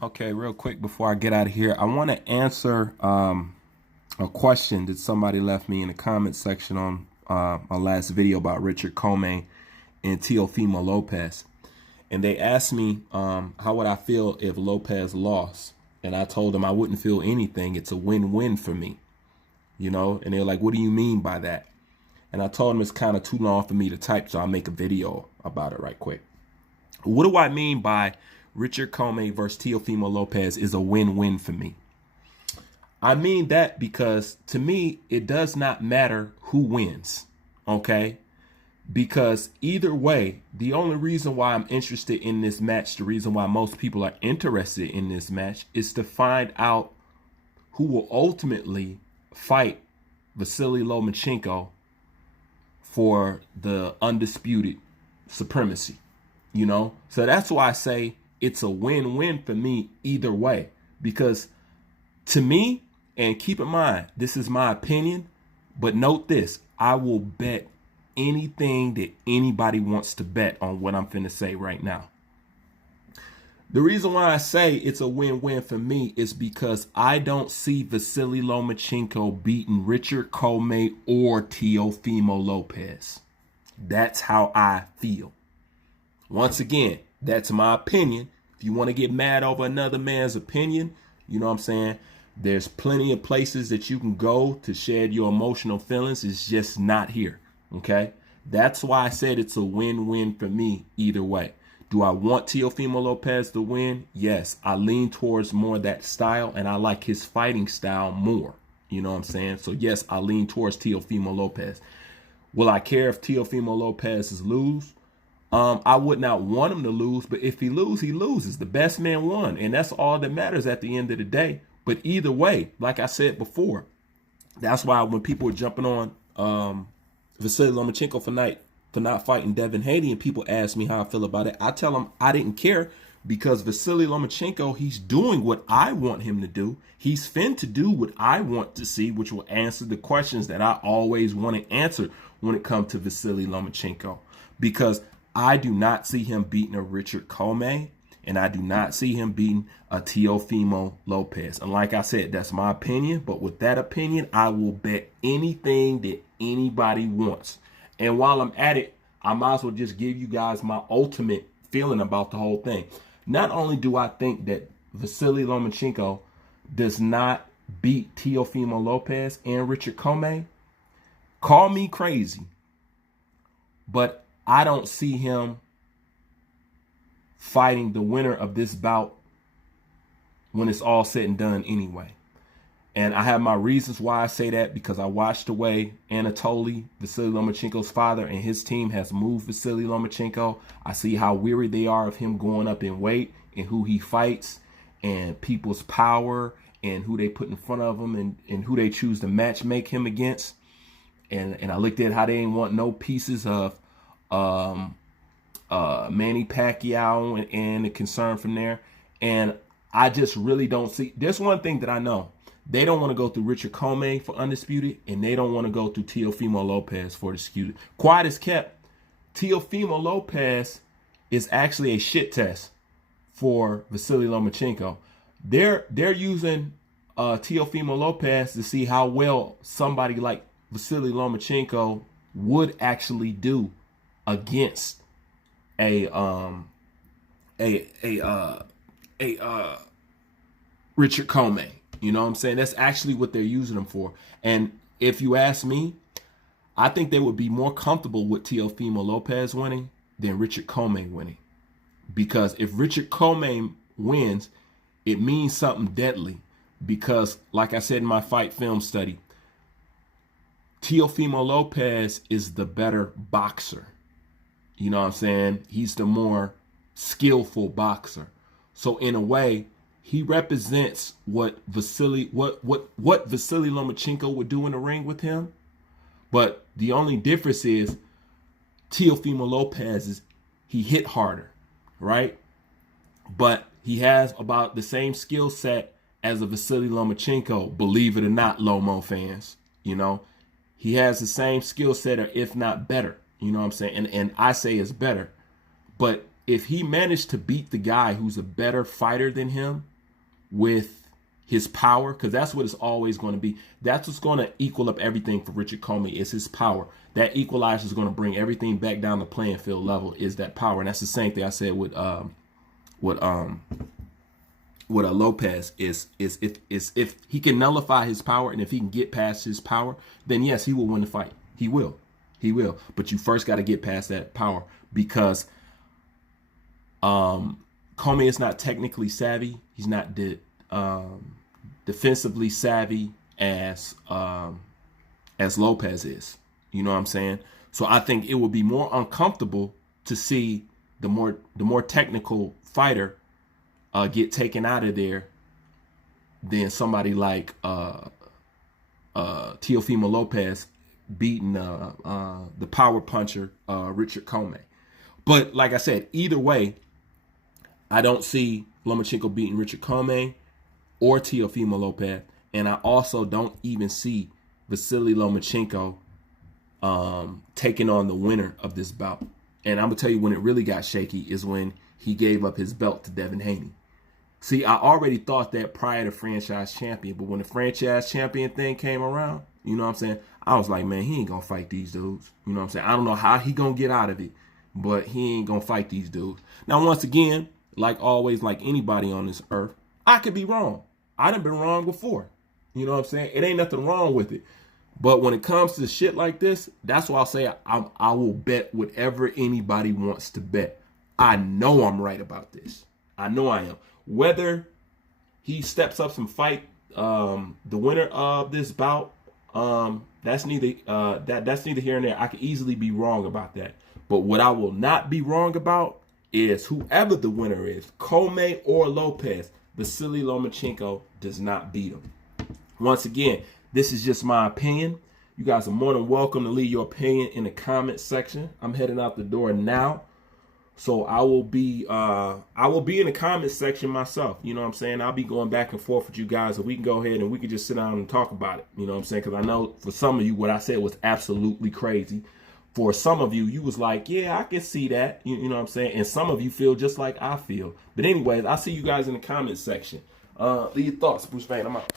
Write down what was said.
Okay, real quick before I get out of here, I want to answer a question that somebody left me in the comment section on my last video about Richard COMMEY and Teofimo Lopez. And they asked me how would I feel if Lopez lost. And I told them I wouldn't feel anything. It's a win-win for me, you know. And they're like, what do you mean by that? And I told them it's kind of too long for me to type, so I'll make a video about it right quick. What do I mean by Richard COMMEY versus Teofimo Lopez is a win-win for me? I mean that because to me, it does not matter who wins, okay? Because either way, the only reason why I'm interested in this match, the reason why most people are interested in this match is to find out who will ultimately fight Vasily Lomachenko for the undisputed supremacy, you know? So that's why I say it's a win-win for me either way, because to me, and keep in mind, this is my opinion, but note this, I will bet anything that anybody wants to bet on what I'm finna say right now. The reason why I say it's a win-win for me is because I don't see Vasily Lomachenko beating Richard COMMEY or Teofimo Lopez. That's how I feel. Once again, that's my opinion. If you want to get mad over another man's opinion, you know what I'm saying? There's plenty of places that you can go to shed your emotional feelings. It's just not here, okay? That's why I said it's a win-win for me either way. Do I want Teofimo Lopez to win? Yes, I lean towards more that style, and I like his fighting style more. You know what I'm saying? So yes, I lean towards Teofimo Lopez. Will I care if Teofimo Lopez is lose? I would not want him to lose, but if he loses, he loses. The best man won, and that's all that matters at the end of the day. But either way, like I said before, that's why when people were jumping on Vasily Lomachenko for not fighting Devin Haney, and people ask me how I feel about it, I tell them I didn't care because Vasily Lomachenko, he's doing what I want him to do. He's fin to do what I want to see, which will answer the questions that I always wanted answered when it comes to Vasily Lomachenko. Because I do not see him beating a Richard COMMEY, and I do not see him beating a Teofimo Lopez. And like I said, that's my opinion. But with that opinion, I will bet anything that anybody wants. And while I'm at it, I might as well just give you guys my ultimate feeling about the whole thing. Not only do I think that Vasily Lomachenko does not beat Teofimo Lopez and Richard COMMEY, call me crazy, but I don't see him fighting the winner of this bout when it's all said and done anyway. And I have my reasons why I say that, because I watched the way Anatoly, Vasily Lomachenko's father, and his team has moved Vasily Lomachenko. I see how weary they are of him going up in weight and who he fights and people's power and who they put in front of him and who they choose to match make him against. And I looked at how they didn't want no pieces of Manny Pacquiao and the concern from there. And I just really don't see. There's one thing that I know. They don't want to go through Richard COMMEY for undisputed, and they don't want to go through Teofimo Lopez for disputed. Quiet as kept, Teofimo Lopez is actually a shit test for Vasily Lomachenko. They're using Teofimo Lopez to see how well somebody like Vasily Lomachenko would actually do against a Richard COMMEY. You know what I'm saying? That's actually what they're using him for. And if you ask me, I think they would be more comfortable with Teofimo Lopez winning than Richard COMMEY winning. Because if Richard COMMEY wins, it means something deadly. Because, like I said in my fight film study, Teofimo Lopez is the better boxer. You know what I'm saying? He's the more skillful boxer. So in a way, he represents what Vasily Lomachenko would do in the ring with him. But the only difference is Teofimo Lopez he hit harder, right? But he has about the same skill set as a Vasily Lomachenko, believe it or not, Lomo fans. You know, he has the same skill set, or if not better. You know what I'm saying? And I say it's better. But if he managed to beat the guy who's a better fighter than him with his power, because that's what it's always going to be. That's what's going to equal up everything for Richard Commey is his power. That equalizer is going to bring everything back down the playing field level is that power. And that's the same thing I said with Lopez is if he can nullify his power and if he can get past his power, then yes, he will win the fight. He will. But you first got to get past that power because Commey is not technically savvy. He's not defensively savvy as Lopez is. You know what I'm saying? So I think it would be more uncomfortable to see the more technical fighter get taken out of there than somebody like Teofimo Lopez beating the power puncher Richard Commey. But like I said, either way, I don't see Lomachenko beating Richard Commey or Teofimo Lopez, and I also don't even see Vasily Lomachenko taking on the winner of this bout. And I'm gonna tell you when it really got shaky is when he gave up his belt to Devin Haney. See, I already thought that prior to franchise champion, but when the franchise champion thing came around, you know what I'm saying? I was like, man, he ain't gonna fight these dudes. You know what I'm saying? I don't know how he gonna get out of it, but he ain't gonna fight these dudes. Now, once again, like always, like anybody on this earth, I could be wrong. I done been wrong before. You know what I'm saying? It ain't nothing wrong with it. But when it comes to shit like this, that's why I'll say I will bet whatever anybody wants to bet. I know I'm right about this. I know I am. Whether he steps up and fight the winner of this bout, that's neither here and there. I could easily be wrong about that. But what I will not be wrong about is whoever the winner is, Commey or Lopez, Vasily Lomachenko does not beat him. Once again, this is just my opinion. You guys are more than welcome to leave your opinion in the comment section. I'm heading out the door now. So I will be in the comment section myself. You know what I'm saying? I'll be going back and forth with you guys, and we can go ahead and we can just sit down and talk about it. You know what I'm saying? Because I know for some of you, what I said was absolutely crazy. For some of you, you was like, yeah, I can see that. You know what I'm saying? And some of you feel just like I feel. But anyways, I'll see you guys in the comment section. Leave your thoughts. Bruce Vane, I'm out.